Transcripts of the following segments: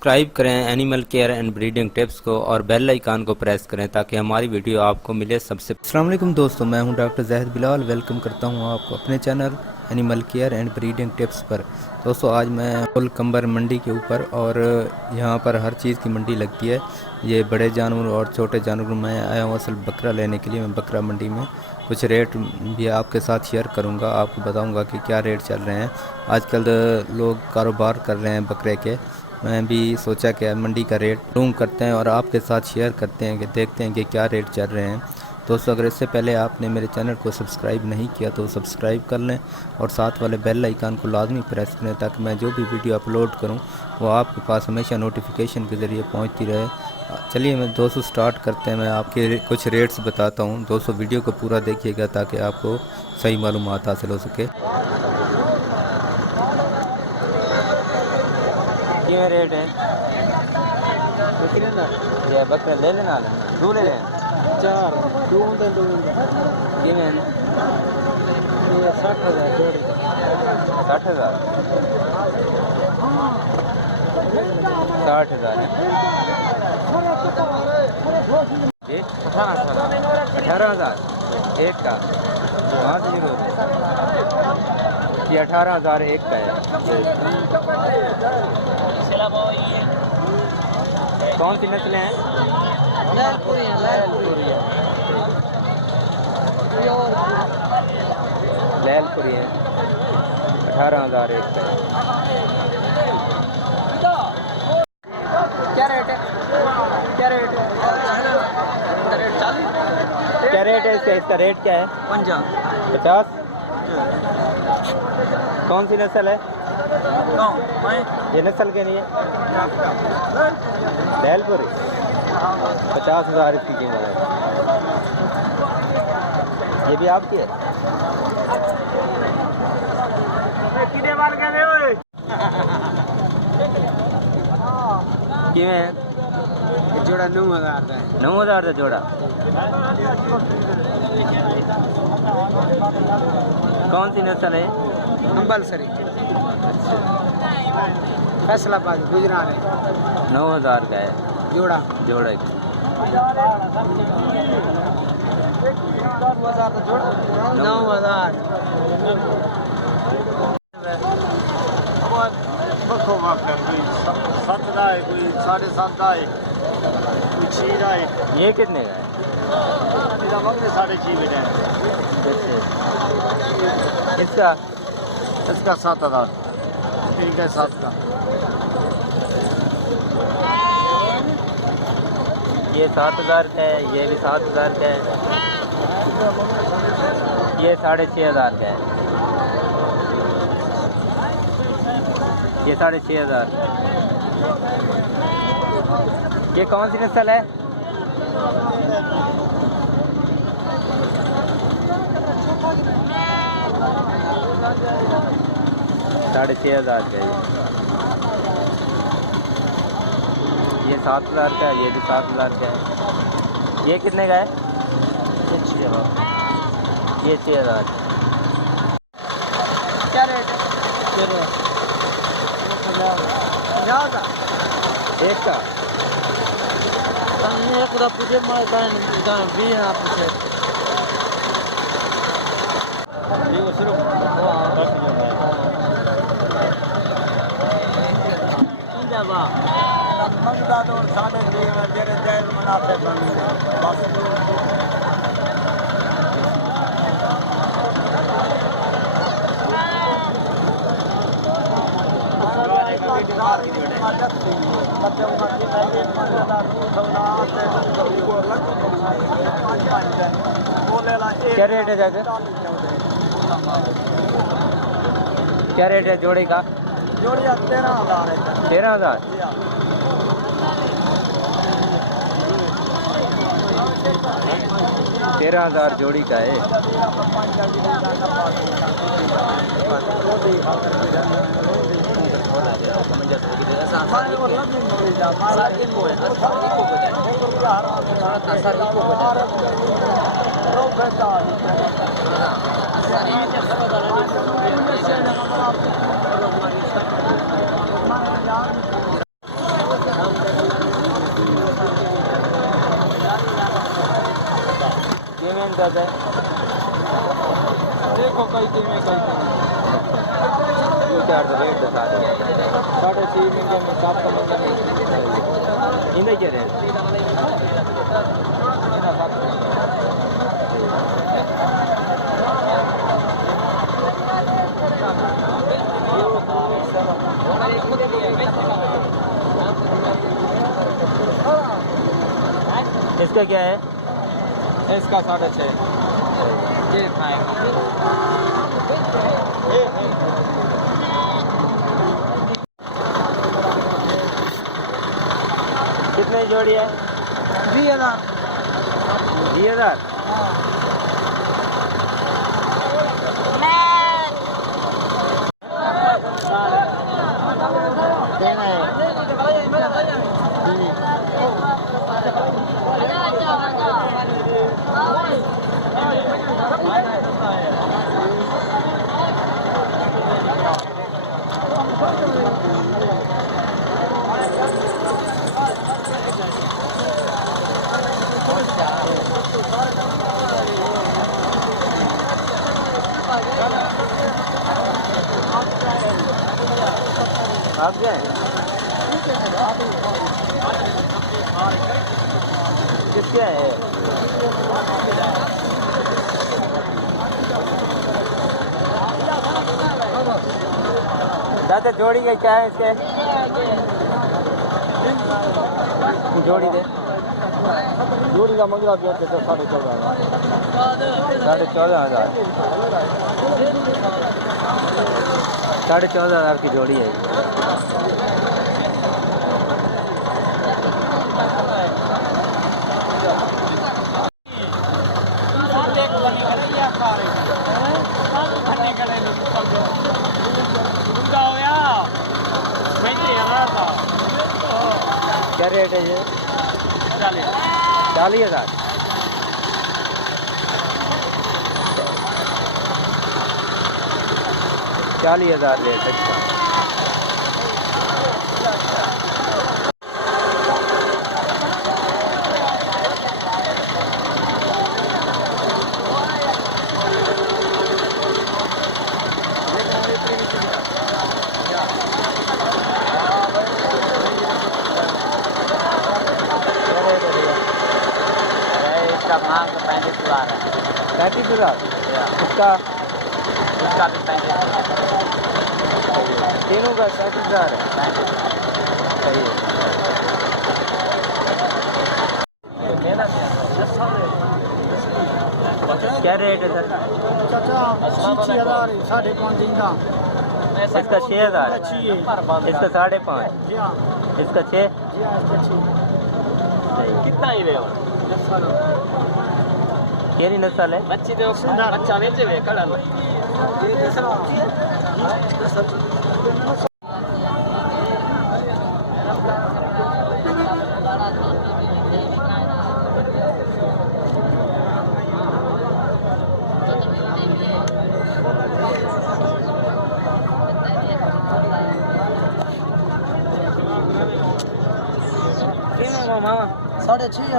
Subscribe करें animal care and breeding tips को और बेल आइकन को प्रेस करें ताकि हमारी वीडियो आपको मिले सबसे। अस्सलाम वालेकुम दोस्तों, मैं हूं डॉक्टर ज़ाहिद बिलाल। वेलकम करता हूं आपको अपने channel animal care and breeding tips पर। दोस्तों आज मैं फुल कंबर मंडी के ऊपर, और यहां पर हर चीज़ की मंडी लगती है। ये बड़े जानवर और छोटे जानवर, मैं आया हूँ असल बकरा लेने के लिए। मैं बकरा मंडी में कुछ रेट भी आपके साथ शेयर करूंगा, आपको बताऊंगा कि क्या रेट चल रहे हैं। आजकल लोग कारोबार कर रहे हैं बकरे के। मैं भी सोचा कि मंडी का रेट मालूम करते हैं और आपके साथ शेयर करते हैं कि देखते हैं कि क्या रेट चल रहे हैं। दोस्तों अगर इससे पहले आपने मेरे चैनल को सब्सक्राइब नहीं किया तो सब्सक्राइब कर लें और साथ वाले बेल आइकन को लाजमी प्रेस करें ताकि मैं जो भी वीडियो अपलोड करूं वो आपके पास हमेशा नोटिफिकेशन के ज़रिए पहुंचती रहे। चलिए मैं दोस्तों स्टार्ट करते हैं। मैं आपके कुछ रेट्स बताता हूं। दोस्तों वीडियो को पूरा देखिएगा ताकि आपको सही मालूमात हासिल हो सके। क्या रेट है? ये बकरा ले लेना, दो ले लें, चार दो किमें ये 60,000 जोड़ी 60,000 60,000 है जी। 18,000 एक का। कहाँ से शुरू होता है? ये 18,000 एक का है। कौन सी नस्लें हैं? लैलपुरी है, लैलपुरी है। 18,000 एक का है। क्या रेट है? क्या रेट है? क्या रेट है इसका? इसका रेट क्या है? 50। कौन सी नस्ल है? ये नस्ल के लिए लैलपुरी। 50,000 इसकी कीमत है। ये भी आपकी है? किमें जोड़ा 9,000 का है। 9,000 का जोड़ा। कौन सी नस्ल है? कंपलसरी फैसलाबाद गुजरात है। 9,000 का है जोड़ा जोड़ा। 9,000 बखो वाकर कोई 7 का है, कोई 7.5 का है, कोई 6 का है। ये कितने का है? इसका मगने 6.5 में है। इसका इसका 7,000 ठीक है। 7 का ये 7,000 का है। ये भी 7,000 का है। ये 6,500 का है। ये 6,500। ये कौन सी नस्ल है? साढ़े 6,000 का है। ये 7,000 का है। ये भी 7,000 का है। ये कितने का है? ये 6,000। क्या रेट है? 50,000 एक का। एक पूछे भी है पूछे मंगता तो 3.5 में तेरे जैल मुनाफे बन बस। क्या रेट है जाके? क्या रेट है जोड़े का? जोड़िया 13,000 है। 13,000। 13,000 जोड़ी का है। दादा है? देखो कई दिन में कई दिन ये 4 का रेट बता दो। 6.5 महीने में 7 महीने में इनका क्या रेट? इसका क्या है? इसका 6.5 ये खाएगा। कितने जोड़ी है? 20,000 20,000। देना है। आप क्या है? किसका है? दादा जोड़ी का क्या है इसके? जोड़ी दे। जोड़ी का मंगला दिया तो 14,500। 14,500। 14,500 की जोड़ी है। क्या रेट है ये? 40,000। 40,000 रेट है इसका। इसका मांग 35,000 है। 35,000 उसका इसका भी 35,000 तीनों का 35,000 है। सही है। क्या रेट है सर? चाचा 6,000 5.5 दिन का। इसका 6,000 इसका 5.5 इसका 6। कितना ही ले केरी नस्ल है? बच्ची दे बच्चा बेचे वे कड़ा मामा 6,500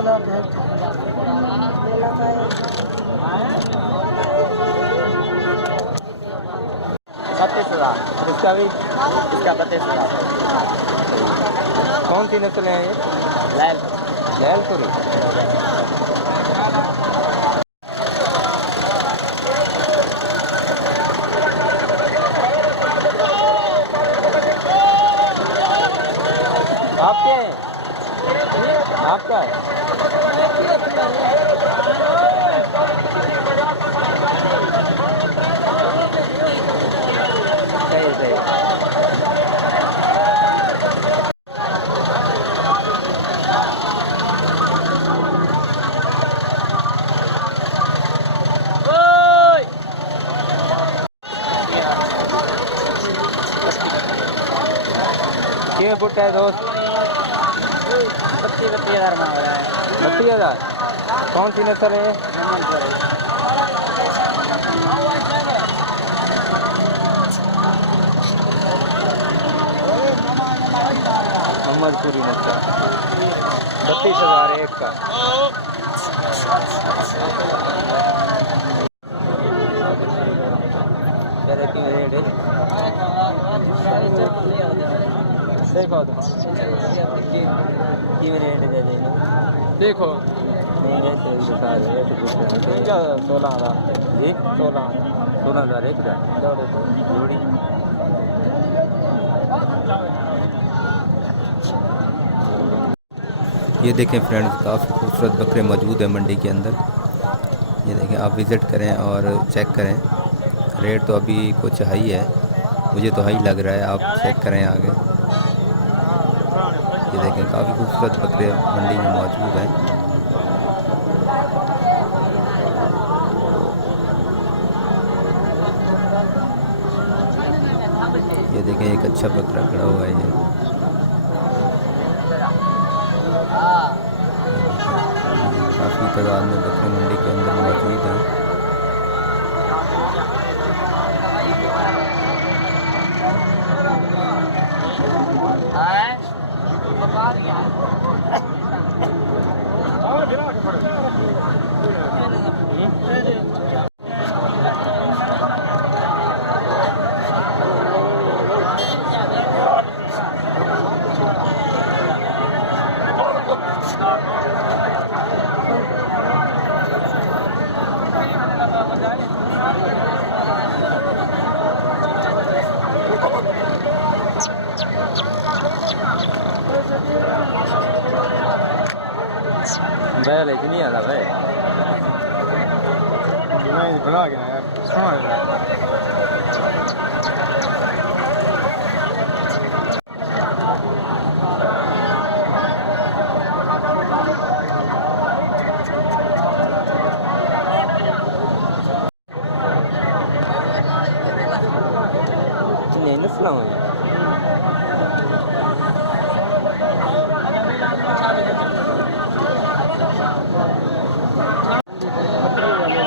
32,000 इसका भी? इसका 32,000 कौन सी नस्ल है ये? लाल जैलपुरी। आपके हैं? आपका है? सही सही। कितने फुट है दोस्त? 32,000 मांग रहा है 32,000। कौन सी नस्ल है? मोहम्मदपुरी नस्ल। 32,000 एक का। देखो नहीं वैसे बता दे वैसे पूछ रहा हूँ 16 जी 16 16,000 एक हज़ार जोड़ी। ये देखें फ्रेंड्स, काफ़ी खूबसूरत बकरे मौजूद है मंडी के अंदर। ये देखें, आप विज़िट करें और चेक करें। रेट तो अभी कुछ हाई है, मुझे तो हाई लग रहा है, आप चेक करें आगे। ये देखें, काफ़ी खूबसूरत बकरे मंडी में मौजूद हैं। ये देखें, एक अच्छा बकरा खड़ा हुआ है। ये काफ़ी तादाद में बकरे मंडी के अंदर मौजूद हैं। बैल इतनी आला भाई नहीं बना गया यार समझ रहा नहीं नस्ल हुई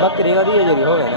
बकरी का दिए जरी हो गए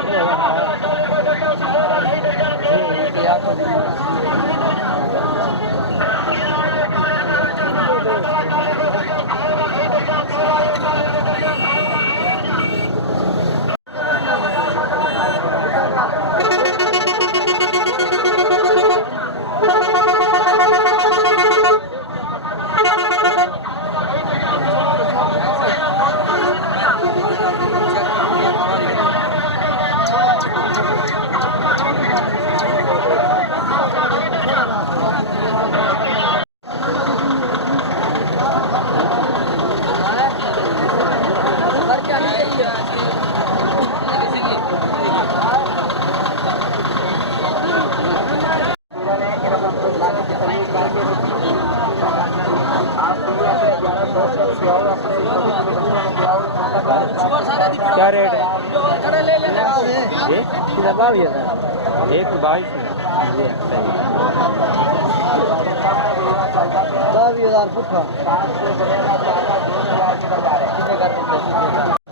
क्या रेट है? एक 22 में 10,000 पुट्ठा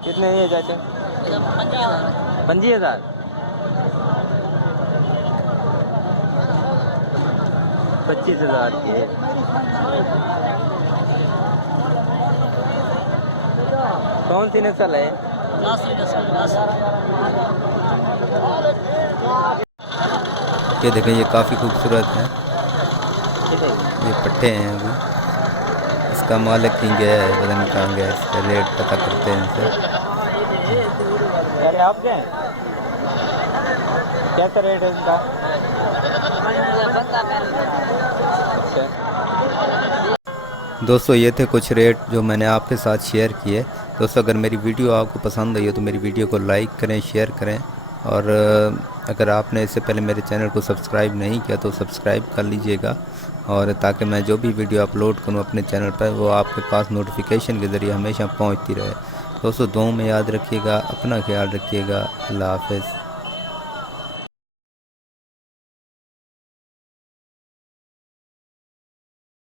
कितने ये जाते हैं? 25,000 25,000 के कौन सी नस्ल है? ये देखें, ये काफ़ी खूबसूरत है। ये पट्टे हैं अभी। इसका मालिक कहीं गया है, पता नहीं कहाँ गया है। इसका रेट पता करते हैं इनसे। अरे आप क्या कैसा रेट है इसका? दोस्तों, ये थे कुछ रेट जो मैंने आपके साथ शेयर किए। दोस्तों, अगर मेरी वीडियो आपको पसंद आई हो तो मेरी वीडियो को लाइक करें, शेयर करें, और अगर आपने इससे पहले मेरे चैनल को सब्सक्राइब नहीं किया तो सब्सक्राइब कर लीजिएगा, और ताकि मैं जो भी वीडियो अपलोड करूं अपने चैनल पर वो आपके पास नोटिफिकेशन के ज़रिए हमेशा पहुंचती रहे। दोस्तों, दुआ में याद रखिएगा, अपना ख्याल रखिएगा। अल्लाह हाफ़िज़।